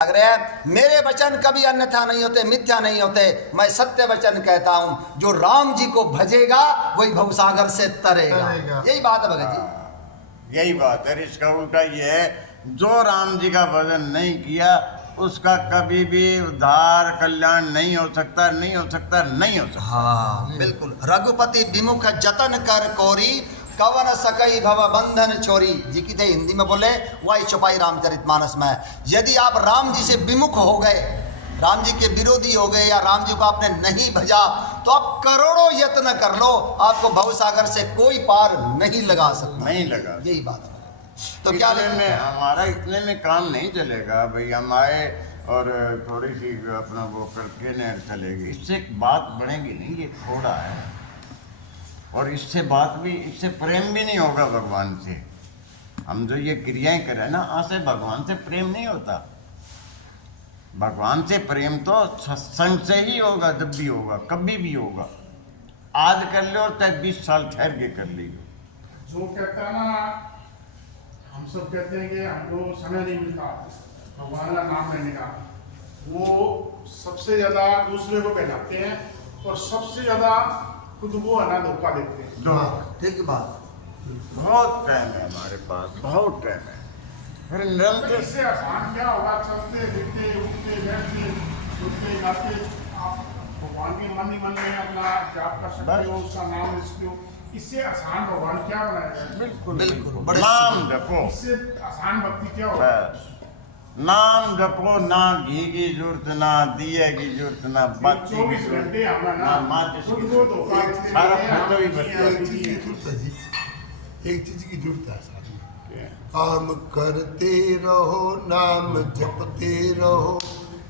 लग रहा है। मेरे वचन कभी अन्यथा नहीं होते, मिथ्या नहीं होते। मैं सत्य वचन कहता हूं, जो राम जी को भजेगा वही भवसागर से तरेगा। यही बात है भगत जी, यही बात है। इसका उल्टा ये है, जो राम जी का भजन नहीं किया उसका कभी भी उद्धार कल्याण नहीं हो सकता, नहीं हो सकता, नहीं हो सकता। हाँ बिल्कुल। रघुपति विमुख जतन कर कोरी, कवन सकई भव बंधन छोरी। जी की थे हिंदी में बोले, वही छुपाई रामचरितमानस में। यदि आप राम जी से विमुख हो गए, राम जी के विरोधी हो गए, या राम जी को आपने नहीं भजा, तो आप करोड़ों यत्न कर लो, आपको भवसागर से कोई पार नहीं लगा सकता। नहीं लगा। यही बात है। तो क्या में हमारा इतने में काम नहीं चलेगा भाई। हम आए और थोड़ी सी अपना वो करके नहीं चलेगी, इससे बात बढ़ेगी नहीं। ये थोड़ा है, और इससे बात भी, इससे प्रेम भी नहीं होगा भगवान से। हम जो ये क्रियाएं करें ना, आसे भगवान से प्रेम नहीं होता। भगवान से प्रेम तो सत्संग से ही होगा, जब भी होगा, कभी भी होगा। आज कर लो और चाहे 20 साल ठहर के कर लीजिए। जो कहता है ना, हम सब कहते हैं कि हमको समय नहीं मिलता भगवान का नाम लेने का, वो सबसे ज्यादा दूसरे को बहलाते हैं और सबसे ज्यादा खुद को है ना धोखा देते हैं। ठीक बात। बहुत टाइम है हमारे पास, बहुत टाइम है। फिर निरंतर इससे आसान क्या होगा? चलते फिरते, उठते बैठते, उठते गाते, आप भगवान के मन ही मन में अपना जाप कर सकते हो, उसका नाम ले सकते हो। इससे आसान भगवान क्या बनाएगा? बिल्कुल बिल्कुल। नाम जपो, इससे आसान भक्ति क्या होगा? नाम जपो, ना घी की जरूरत, ना दिए की जरूरत, ना बत्ती की 24 घंटे जरूरत, हमारा ना माचिस की खुद को जरूरत। धोखा देते सारा हैं, खर्चा भी हम बचता जिया है। एक चीज की जरूरत है साथी। काम करते रहो, नाम जपते रहो,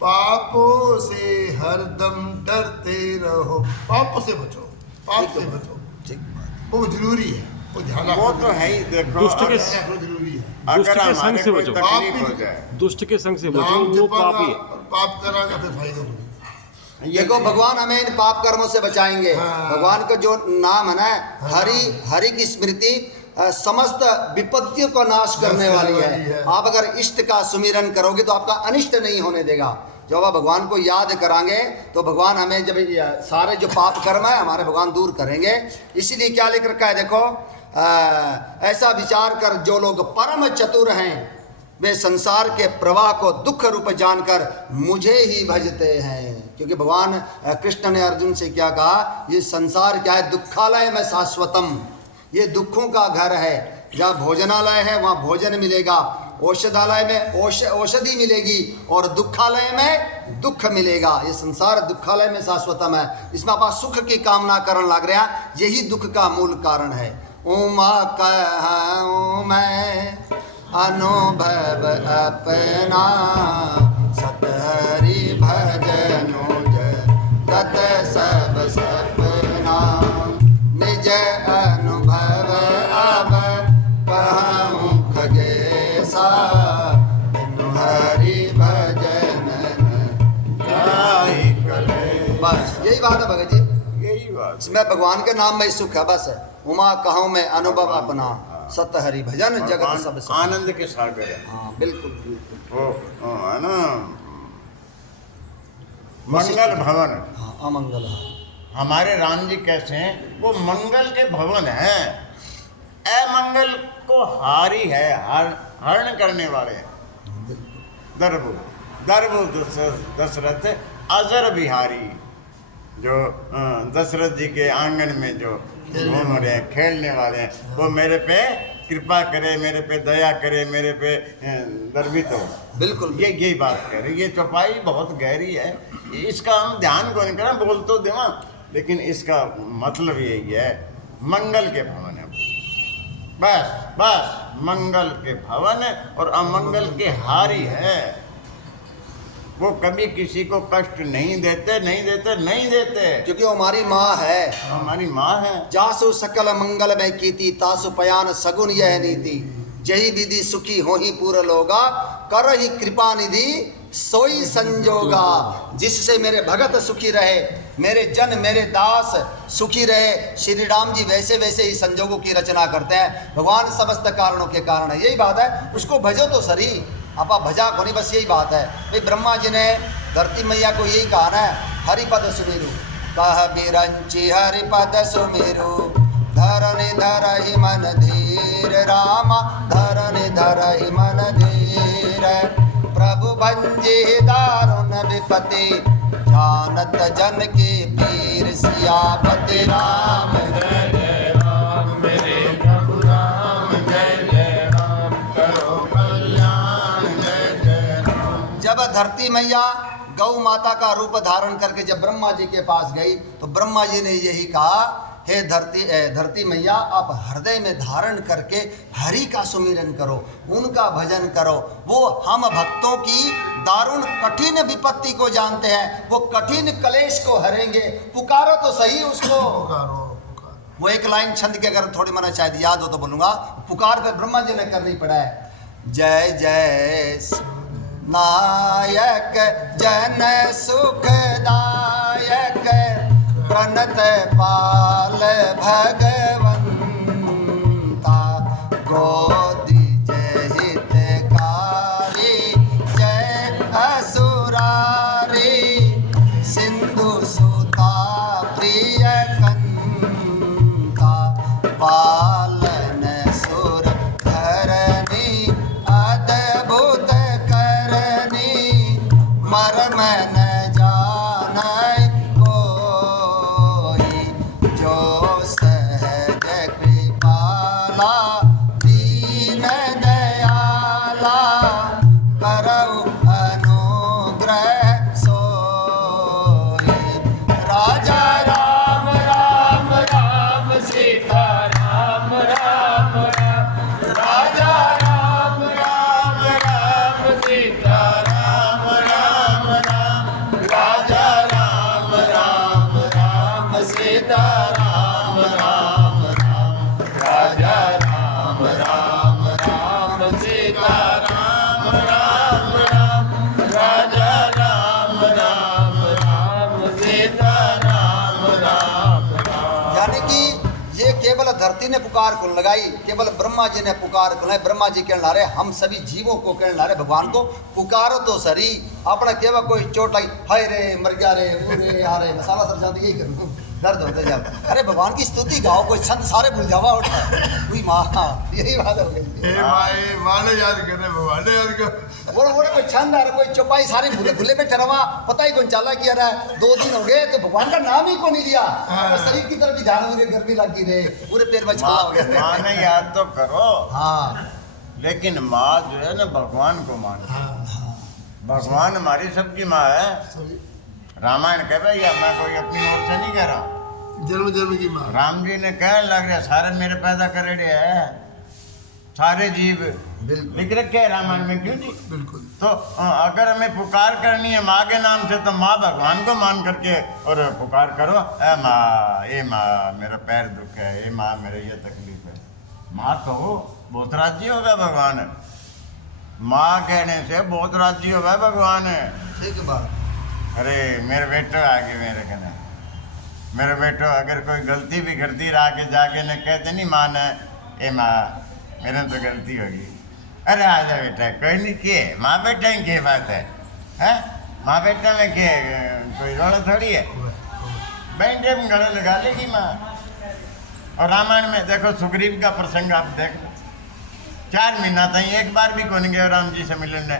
पापों से हरदम डरते रहो। पापों से बचो, पाप से बचो, ठीक बात। वो जरूरी है। वो ध्यान वो रखना तो है ही। देखो, दुष्ट के वो जरूरी है। दुष्ट अगर के संग हमारे से कोई बचो। तकलीफ हो जाए, दुष्ट के संग से बचो, नाम वो जपाना पापी है। और पाप कराना फिर फायदा नहीं। देखो भगवान हमें इन पाप कर्मों से बचाएंगे। हाँ। भगवान का जो नाम है ना, हरि की स्मृति समस्त विपत्तियों को नाश करने वाली है। आप अगर इष्ट का सुमिरन करोगे तो आपका अनिष्ट नहीं होने देगा। जब आप भगवान को याद करांगे तो भगवान हमें, जब सारे जो पाप कर्म है हमारे भगवान दूर करेंगे। इसीलिए क्या लिख रखा है देखो, ऐसा विचार कर जो लोग परम चतुर हैं, वे संसार के प्रवाह को दुख रूप जानकर मुझे ही भजते हैं। क्योंकि भगवान कृष्ण ने अर्जुन से क्या कहा, ये संसार क्या है, दुखालय में शाश्वतम, ये दुखों का घर है। जहाँ भोजनालय है वहाँ भोजन मिलेगा, औषधालय में औषधि मिलेगी, और दुखालय में दुख मिलेगा। ये संसार दुखालय में शाश्वतम है। इसमें आप सुख की कामना करने लग रहा, यही दुख का मूल कारण है। उमा कहूँ मैं अनुभव अपना, सतहरि भजनो जगत सब सपना, निज अनुभव अब कहूँ खगेसा, बिनु हरि भजन जाहि करे। बस यही बात है भगत जी। यही बात। इसमें भगवान के नाम में सुख है। बस उमा कहूँ मैं अनुभव अपना, सत हरि भजन जगत सब सपना। आनंद के सागर है हाँ बिल्कुल बिल्कुल। वो है ना, मंगल भवन। हाँ अमंगल है। हमारे राम जी कैसे हैं? वो मंगल के भवन हैं, अमंगल को हारी है, हरण करने वाले हैं। दर्भ दशरथ अजर बिहारी, जो दशरथ जी के आंगन में जो घूम रहे हैं, खेलने वाले हैं, वो मेरे पे कृपा करे, मेरे पे दया करे, मेरे पे गर्वित हो। बिल्कुल यही बात कह रही। ये चौपाई बहुत गहरी है, इसका हम ध्यान को नहीं करें, बोल तो देवा, लेकिन इसका मतलब यही है, मंगल के भवन है। बस बस मंगल के भवन है, और अमंगल के हारी है। वो कभी किसी को कष्ट नहीं देते, नहीं देते, नहीं देते, क्योंकि वो हमारी माँ है। हमारी माँ है। जासु सकल मंगल में कीती, तासु पयान सगुन यह नीति, जही विधि सुखी हो ही पूर लोगा, कर ही कृपा निधि सोई संजोगा। जिससे मेरे भगत सुखी रहे, मेरे जन मेरे दास सुखी रहे। श्री राम जी वैसे वैसे ही संजोगों की रचना करते हैं। भगवान समस्त कारणों के कारण है, यही बात है। उसको भजो तो सही, आपा भजा को नहीं, बस यही बात है भाई। ब्रह्मा जी ने धरती मैया को यही कहा ना, हरिपद सुमिरु कह बिरंची हरिपद सुमिरु धरनि धरहि मन धीर रामा धरनि धरहि मन धीर प्रभु भंजे दारुण विपति जानत जन के पीर सियापति राम जय जय राम मेरे प्रभु राम, जय जय राम करो कल्याण, जय जय राम। जब धरती मैया गौ माता का रूप धारण करके जब ब्रह्मा जी के पास गई तो ब्रह्मा जी ने यही कहा, हे धरती मैया आप हृदय में धारण करके हरि का सुमिरन करो, उनका भजन करो। वो हम भक्तों की दारुण कठिन विपत्ति को जानते हैं, वो कठिन कलेश को हरेंगे। पुकारो तो सही उसको। पुकारो पुकारो। वो एक लाइन छंद के अगर थोड़ी मना शायद याद हो तो बोलूंगा। पुकार पे ब्रह्मा जी ने करनी पड़ा है, जय जय नायक जन सुखदायक प्रणत पाल भगवंता गोदी जय हितकारी जय असुरारी सिंधु सुता प्रिय कंता पालन सुर धरणी अद्भुत करनी मर्म न जानय कोई जो सहज कृपाला दीन दयाला करऊ अनुग्रह सोई राजा राम राम राम सीता राम राम राम, राजा राम राम राम सीता राम राम राम, राजा राम राम राम सीता राम राम राम, राजा राम राम राम सीता राम राम राम, राजा राम राम राम सीता राम राम राम। यानी कि ये केवल धरती ने पुकार को लगाई, केवल ब्रह्मा जी ने पुकार को नहीं। ब्रह्मा जी कहने ला रहे हम सभी जीवों को कहने ला रहे भगवान को पुकारो तो सरी। अपना केवल कोई चोट आई हाय रे मर गया रे पूरे आ रे मसाला सब जाते यही करूँ दर्द होते जब। अरे भगवान की स्तुति गाओ, कोई छंद सारे भूल जावा उठा हुई माँ, यही बात हो गई। हे माए माने याद करे भगवान याद कर। बोलो बोलो कोई छंद आ रहा, कोई चौपाई सारे भूले भूले में ठहरवा, पता ही कौन चाला किया रहा है। 2 दिन हो गए तो भगवान का नाम ही को नहीं लिया, तो शरीर की तरफ भी ध्यान हो रही, गर्मी लगी रहे, पूरे पैर में छाला हो गया। माँ ने याद तो करो, हाँ लेकिन माँ जो है ना भगवान को मानो। भगवान हमारी सबकी माँ है। सभी रामायण कह रहा है, मैं कोई अपनी ओर से नहीं कह रहा। जन्म जन्म की माँ। राम जी ने कहने लग रहे सारे मेरे पैदा करे है, सारे जीव लिख रखे है रामायण में, क्यों जी? बिल्कुल। तो अगर हमें पुकार करनी है माँ के नाम से तो माँ भगवान को मान करके और पुकार करो, ए माँ मेरा पैर दुख है, ए माँ मेरे ये तकलीफ है। माँ कहो, बहुत राजी होगा भगवान। माँ कहने से बहुत राजी होगा भगवान। ठीक बात। अरे मेरे बेटो आगे मेरे कहने, मेरे बेटो अगर कोई गलती भी करती रहा के जाके न कहते नहीं माँ ने, ए माँ मेरे तो गलती होगी, अरे आजा बेटा कोई नहीं, के माँ बेटा में क्या बात है, हैं? माँ बेटा में क्या कोई रोड़ा थोड़ी है, बैंडे में गले लगा लेगी माँ। और रामायण में देखो सुग्रीव का प्रसंग आप देख लो, 4 महीना तक एक बार भी कौन गया राम जी से मिलने।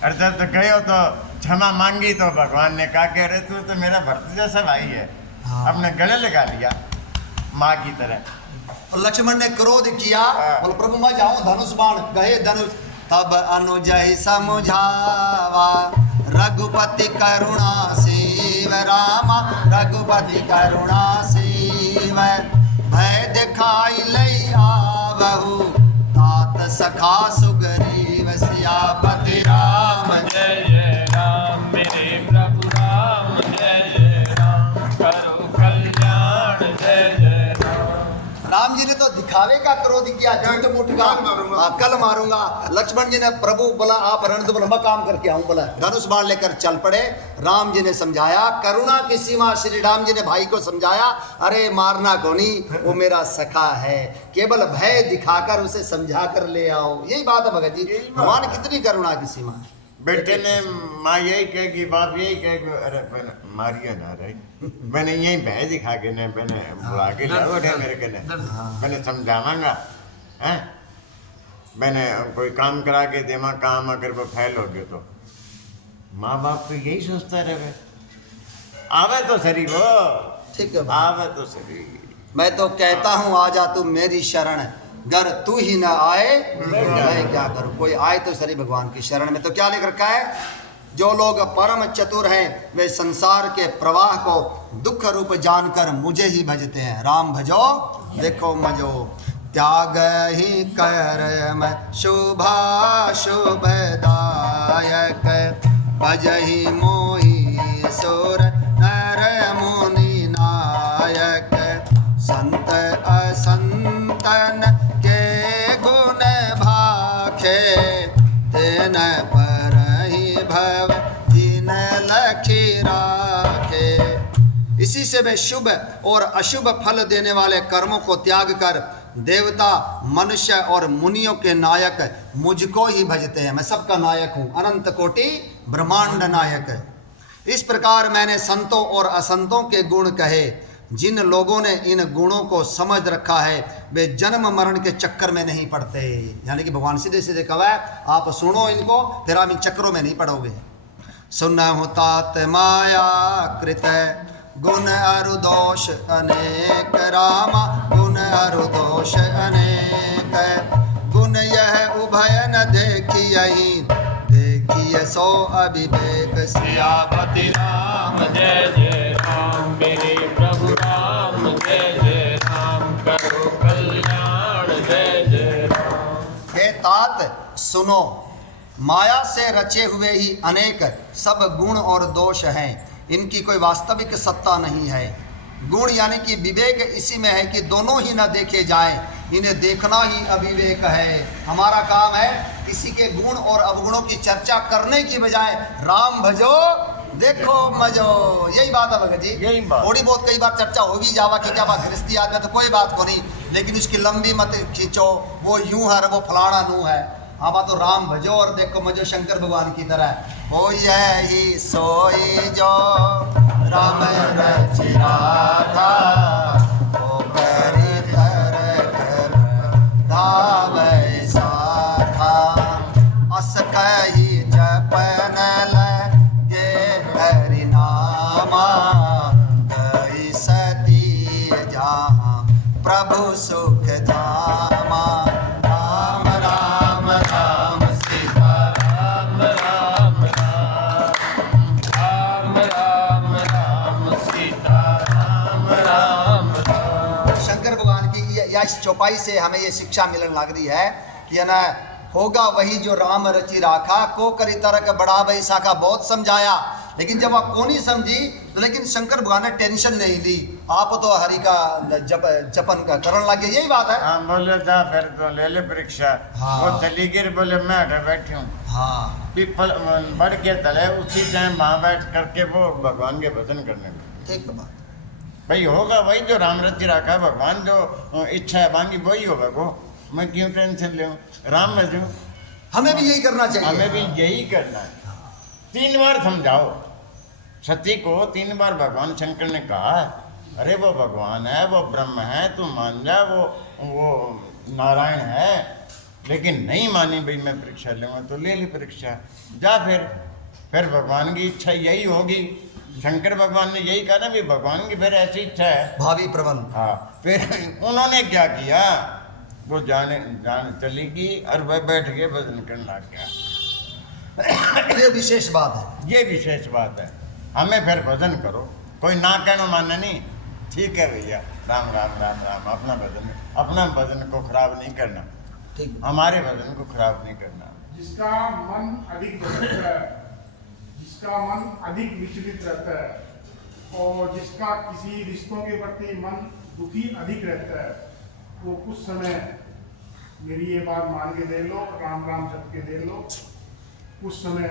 अरे जब तो गए तो क्षमा मांगी तो भगवान ने कहा कि अरे तू तो मेरा भक्त जैसा भाई है, अपने गले लगा लिया माँ की तरह। और लक्ष्मण ने क्रोध किया, बोल प्रभु मैं जाऊं धनुष बाण, गए धनुष। तब अनुजहि समझावा रघुपति करुणा शिव रामा, रघुपति करुणा शिव भय दिखाई लई आवहु तात सखा सुग्रीव सियापति राम। जय जय राम मेरे प्रभु राम, जय जय राम करो कल्याण, जय जय राम। राम जी ने तो दिखावे का क्रोध किया, झूठ मूठ का, कल मारूंगा। कल मारूंगा। लक्ष्मण जी ने प्रभु बोला आप रण, तो बोला मैं काम करके आऊं, बोला धनुष बाण लेकर चल पड़े। राम जी ने समझाया, करुणा की सीमा श्री राम जी ने भाई को समझाया, अरे मारना को नहीं, वो मेरा सखा है, केवल भय दिखाकर उसे समझा कर ले आओ। यही बात है भगत जी, भगवान कितनी करुणा की सीमा है। बेटे ने माँ यही कहेगी, बाप यही कहेगी, अरे मैंने मारिया ना रही, मैंने यही भय दिखा के ने मैंने बुला के लाओ मेरे कने, मैंने समझावांगा हैं, मैंने कोई काम करा के देवा, काम अगर वो फैल हो गया तो माँ बाप तो यही सोचता रहे, आवे तो सरी वो, ठीक है, आवे तो सरी। मैं तो कहता हूँ आ जा तू मेरी शरण, गर तू ही ना आए मैं क्या करूँ। कोई आए तो सही भगवान की शरण में। तो क्या लिख रखा है, जो लोग परम चतुर हैं वे संसार के प्रवाह को दुख रूप जानकर मुझे ही भजते हैं। राम भजो देखो मजो, त्याग ही कर मैं शुभा शुभदायक, भजहि मोहि सुर नर मुनि नायक, संत असंतन के गुण भाखे, तेन परहि भव जिन लखी राखे। इसी से वे शुभ और अशुभ फल देने वाले कर्मों को त्याग कर देवता, मनुष्य और मुनियों के नायक मुझको ही भजते हैं। मैं सबका नायक हूँ, अनंत कोटि ब्रह्मांड नायक। इस प्रकार मैंने संतों और असंतों के गुण कहे। जिन लोगों ने इन गुणों को समझ रखा है वे जन्म मरण के चक्कर में नहीं पड़ते। यानी कि भगवान सीधे सीधे कहा है, आप सुनो इनको, फिर आप इन चक्करों में नहीं पड़ोगे। सुनहु तात माया कृत गुण अरु दोष अनेक, रामा गुण अरु दोष अनेक, गुण यह उभय न देखियहि, देखिए सो अविवेक। सियापति राम जय जय राम, मेरे प्रभु राम जय जय राम, करो कल्याण जय जय राम। हे तात सुनो, माया से रचे हुए ही अनेक सब गुण और दोष हैं, इनकी कोई वास्तविक सत्ता नहीं है। गुण यानी कि विवेक इसी में है कि दोनों ही न देखे जाएं, इन्हें देखना ही अविवेक है। हमारा काम है किसी के गुण और अवगुणों की चर्चा करने की बजाय राम भजो देखो मजो। यही बात है भगत जी, यही बात। थोड़ी बहुत कई बार चर्चा हो भी जावा कि क्या बात गृहस्थी आदमी तो कोई बात को नहीं, लेकिन उसकी लंबी मत खींचो, वो यूं है वो फलाना नू है। आवा तो राम भजो और देखो मजो, शंकर भगवान की तरह। हो यही सोई जो राम रचि राधा, ओ करी तरक धावै साथा, अस कही जपन लगे हरि नामा, गई सती जहाँ प्रभु सुख धामा। राम राम राम सीता राम राम राम, राम राम राम सीता राम राम राम। शंकर भगवान की या इस चौपाई से हमें ये शिक्षा मिलने लग रही है कि है ना, होगा वही जो राम रचि राखा, को करी तरक बड़ा भाई शाखा। बहुत समझाया, लेकिन जब आप को नहीं समझी तो लेकिन शंकर भगवान ने टेंशन नहीं ली, आप तो हरि का जपन का करण लगे। यही बात है। हाँ बोले जा फिर तो ले ले परीक्षा। हाँ। वो चली गिर, बोले मैं अगर बैठी हूँ, हाँ पीपल बढ़ के तले, उसी टाइम वहाँ बैठ करके वो भगवान के भजन करने में। ठीक बात। भाई होगा वही जो राम रचि रखा है, भगवान जो इच्छा है मांगी वही होगा। वो मैं क्यों टेंशन ले, राम भजूं। हमें भी यही करना चाहिए। हमें भी यही करना है। 3 बार समझाओ सती को, 3 बार भगवान शंकर ने कहा, अरे वो भगवान है, वो ब्रह्म है, तू मान जा, वो नारायण है। लेकिन नहीं मानी, भाई मैं परीक्षा लूँगा, तो ले ली परीक्षा, जा फिर भगवान की इच्छा यही होगी। शंकर भगवान ने यही कहा ना, भी भगवान की फिर ऐसी इच्छा है, भावी प्रबल। हाँ। फिर उन्होंने क्या किया, वो जान चली गई और वह बैठ के भजन करने लग गया। ये विशेष बात है। ये विशेष बात है। हमें फिर भजन करो, कोई ना कहना मानना नहीं, ठीक है भैया, राम राम राम राम, अपना भजन को खराब नहीं करना, ठीक। हमारे भजन को खराब नहीं करना। जिसका मन अधिक बदलता है, जिसका मन अधिक विचलित रहता है और जिसका किसी रिश्तों के प्रति मन दुखी अधिक रहता है, वो कुछ समय मेरी ये बात मान के दे लो, राम राम जप के दे लो, कुछ समय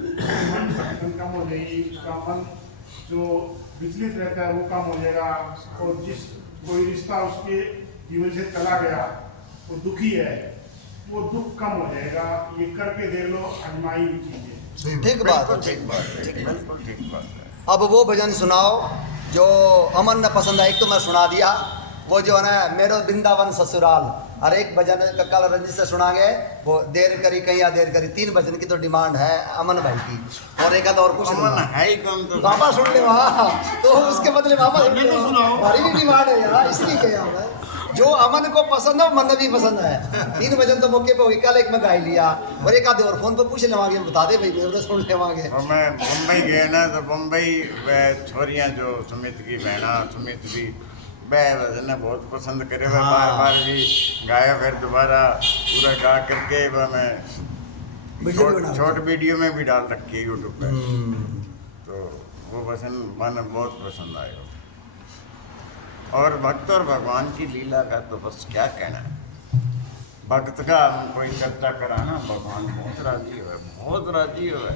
मन भटकन कम हो जाएगी, उसका मन जो विचलित रहता है वो कम हो जाएगा, और जिस कोई रिश्ता उसके जीवन से चला गया, वो दुखी है, वो दुख कम हो जाएगा। ये करके देख लो, आजमाई हुई चीजें। ठीक बात है, बिल्कुल ठीक बात है, बिल्कुल ठीक बात है। अब वो भजन सुनाओ जो अमन न पसंद है। एक तो मैं सुना दिया, वो जो है ना मेरो वृंदावन ससुराल, और एक भजन कल रंजित से सुना गए, वो देर करी कहीं या देर करी। 3 भजन की तो डिमांड है अमन भाई की, और एक आधा और कुछ अमन है ही कौन तो बाबा सुन ले वहाँ, तो उसके बदले बाबा सुन ले, हमारी भी डिमांड है यार, इसलिए क्या है जो अमन को पसंद है वो मन भी पसंद है। 3 भजन तो मौके पे हो गई, कल एक में गा ही लिया, और एक आधे और फोन पे पूछ लेवागे, बता दे भाई मेरे सुन लेवागे। और मैं मुंबई गया ना, तो मुंबई वह छोरियाँ जो सुमित की बहना सुमित भी वह भजन बहुत पसंद करे, वह बार बार भी गाया, फिर दोबारा पूरा गा करके वह मैं वीडियो भी बना शॉर्ट वीडियो में भी डाल रखी है यूट्यूब पे। तो वो भजन मन बहुत पसंद आया। और भक्त और भगवान की लीला का तो बस क्या कहना है, भक्त का हम कोई चर्चा कराना, भगवान बहुत राजी हुए, बहुत राजी हुए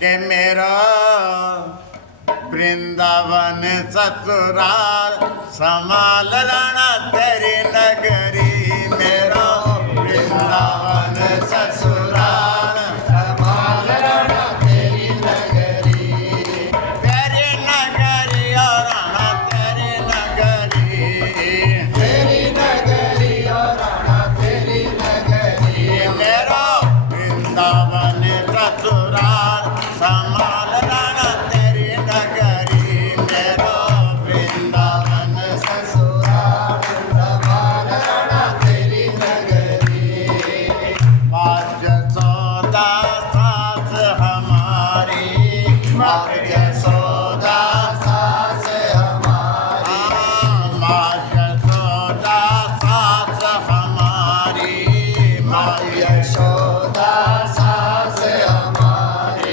कि मेरा वृंदावन ससुराल संभाल लाना तेरी नगरी, मेरा वृंदावन ससुराल संभाल लाना तेरी नगरी, तेरी नगरी और राणा तेरी नगरी, तेरी नगरी और राणा तेरी नगरी, मेरा वृंदावन ससुराल संभाल लाना तेरी नगरी, मेरा वृंदावन ससुराल संभाल लाना तेरी नगरी। माँ यशोदा सास हमारी, माँ यशोदा सास हमारी, माँ यशोदा सास हमारी, माँ यशोदा सास हमारी,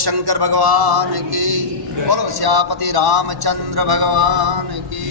शंकर भगवान की, बोलो श्यापति रामचंद्र भगवान की।